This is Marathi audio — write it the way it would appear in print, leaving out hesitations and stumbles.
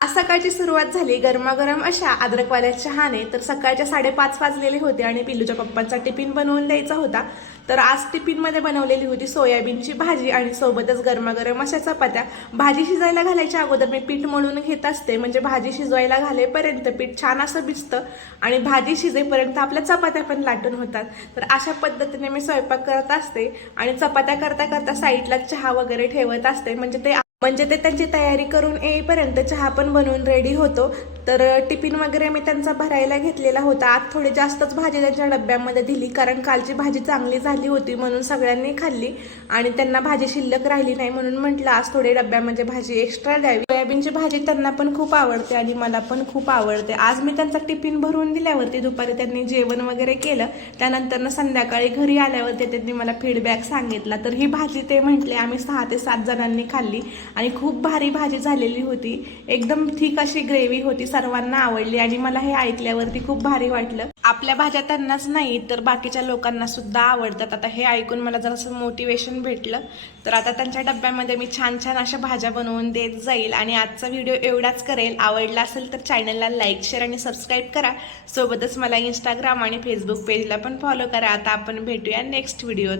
आज सकाळची सुरुवात झाली गरमागरम अशा अद्रकवाल्या चहाने. तर सकाळच्या 5:30 वाजलेले होते आणि पिल्लूच्या पप्पांचा टिफिन बनवून द्यायचा होता. तर आज टिफिनमध्ये बनवलेली होती सोयाबीनची भाजी आणि सोबतच गरमागरम अशा चपात्या. भाजी शिजायला घालायच्या अगोदर मी पीठ मळून घेत असते, म्हणजे भाजी शिजवायला घालेपर्यंत पीठ छान असं भिजतं आणि भाजी शिजेपर्यंत आपल्या चपात्या पण लाटून होतात. तर अशा पद्धतीने मी स्वयंपाक करत असते आणि चपात्या करता करता साईडला चहा वगैरे ठेवत असते, म्हणजे ते त्यांची तयारी करून येईपर्यंत चहा पण बनवून रेडी होतो. तर टिफिन वगैरे मी त्यांचा भरायला घेतलेला होता. आज थोडी जास्तच भाजी त्यांच्या डब्यामध्ये दिली, कारण कालची भाजी चांगली झाली होती म्हणून सगळ्यांनी खाल्ली आणि त्यांना भाजी शिल्लक राहिली नाही, म्हणून म्हटलं आज थोडी डब्यामध्ये भाजी एक्स्ट्रा द्यावी. सोयाबीनची भाजी त्यांना पण खूप आवडते आणि मला पण खूप आवडते. आज मी त्यांचा टिफिन भरून दिल्यावरती दुपारी त्यांनी जेवण वगैरे केलं. त्यानंतर संध्याकाळी घरी आल्यावरती त्यांनी मला फीडबॅक सांगितला. तर ही भाजी ते म्हटले आम्ही 6 ते 7 जणांनी खाल्ली आणि खूप भारी भाजी झालेली होती. एकदम थिक अशी ग्रेव्ही होती, सर्वांना आवडली आणि मला हे ऐकल्यावरती खूप भारी वाटलं. आपल्या भाज्या त्यांनाच नाही तर बाकीच्या लोकांना सुद्धा आवडतात. आता हे ऐकून मला जरासं मोटिवेशन भेटलं. तर आता त्यांच्या डब्यामध्ये मी छान छान अशा भाज्या बनवून देत जाईल आणि आजचा व्हिडिओ एवढाच करेल. आवडला असेल तर चॅनलला लाईक, शेअर आणि सबस्क्राईब करा. सोबतच मला इंस्टाग्राम आणि फेसबुक पेजला पण फॉलो करा. आता आपण भेटूया नेक्स्ट व्हिडिओ.